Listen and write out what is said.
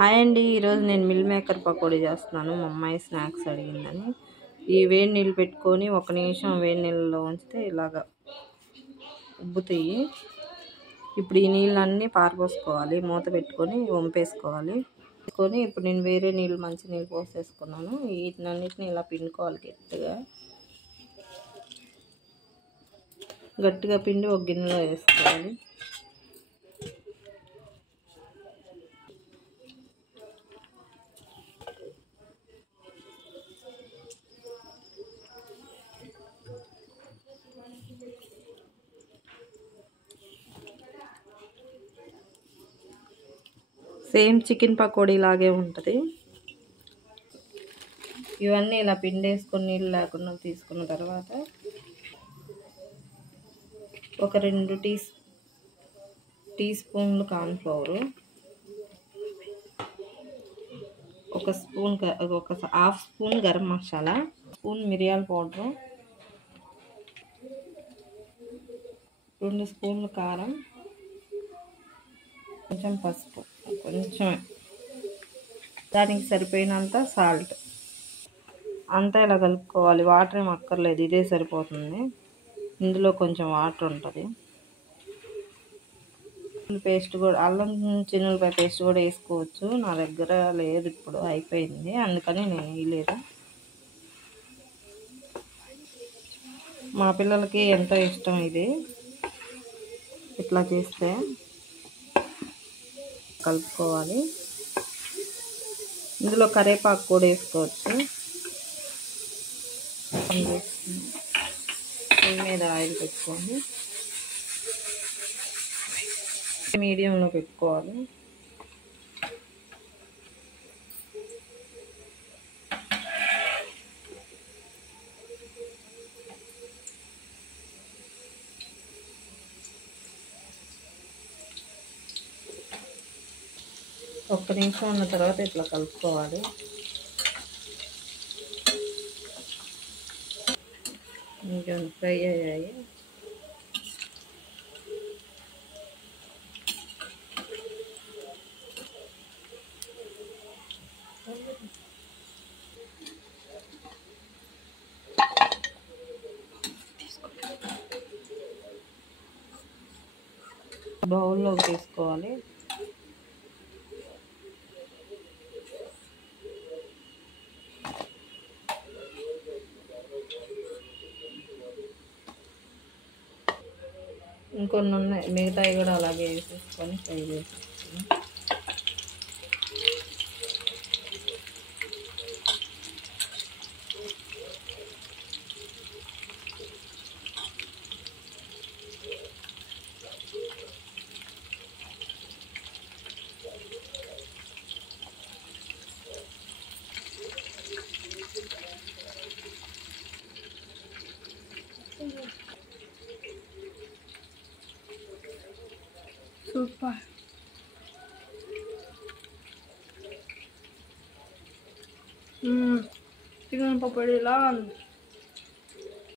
Hi అండి, ఈరోజు నేను మిల్ మేకర్ పకోడీ చేస్తున్నాను. మా అమ్మాయి స్నాక్స్ అడిగిందని. ఈ వేడి నీళ్ళు పెట్టుకొని 1 నిమిషం వేడి నీళ్ళలో ఉంచితే ఇలాగా ఉబ్బుతాయి. ఇప్పుడు ఈ నీళ్ళన్నీ పారబోసుకోవాలి. మూత పెట్టుకొని వంపేసుకోవాలి. ఇప్పుడు నేను వేరే నీళ్ళు మంచి నీళ్ళు పోసేసుకున్నాను. వీటినన్నిటిని ఇలా పిండుకోవాలి. గట్టిగా పిండి ఒక గిన్నెలో వేసుకోవాలి. సేమ్ చికెన్ పకోడీ లాగే ఉంటుంది. ఇవన్నీ ఇలా పిండేసుకొని నీళ్ళు లేకుండా తీసుకున్న తర్వాత ఒక 2 టీ స్పూన్లు కార్న్ఫ్లవరు, ఒక half spoon garam masala, spoon మిరియాల పౌడరు, 2 స్పూన్లు కారం, కొంచెం పసుపు, కొంచెం దానికి సరిపోయినంత సాల్ట్ అంతా ఇలా కలుపుకోవాలి. వాటర్ ఏం అక్కర్లేదు, ఇదే సరిపోతుంది. ఇందులో కొంచెం వాటర్ ఉంటుంది. పేస్ట్ కూడా, అల్లం చిన్నులపాయ పేస్ట్ కూడా వేసుకోవచ్చు. నా దగ్గర లేదు, ఇప్పుడు అయిపోయింది, అందుకని నేను వేయలేదు. మా పిల్లలకి ఎంతో ఇష్టం ఇది. ఇట్లా చేస్తే కలుపుకోవాలి. ఇందులో కరివేపాకు కూడా వేసుకోవచ్చు. పొయ్యి మీద ఆయిల్ పెట్టుకోండి, మీడియంలో పెట్టుకోవాలి. ఒక్క నిమిషం ఉన్న తర్వాత ఇట్లా కలుపుకోవాలి. కొంచెం ఫ్రై అయ్యాయి. బౌల్లోకి తీసుకోవాలి. ఇంకొన్ని ఉన్నాయి, మిగతాయి కూడా అలాగే వేసేసుకొని ఫ్రై చేసేసుకొని సూపర్. చికెన్ పకోడీలా ఉంది.